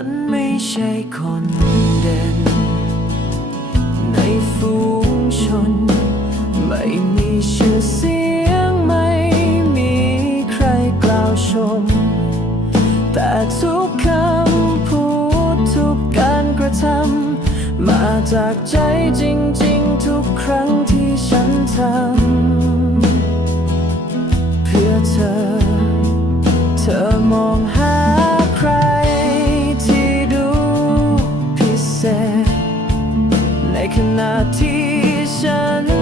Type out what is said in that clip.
ันไม่ใช่คนเด่น ในฝูงชน ไม่มีชื่อเสียง ไม่มีใครกล่าวชม แต่ทุกคำพูดทุกการกระทำ มาจากใจจริง ๆ ทุกครั้งที่ฉันทำ ขณะที่ฉัน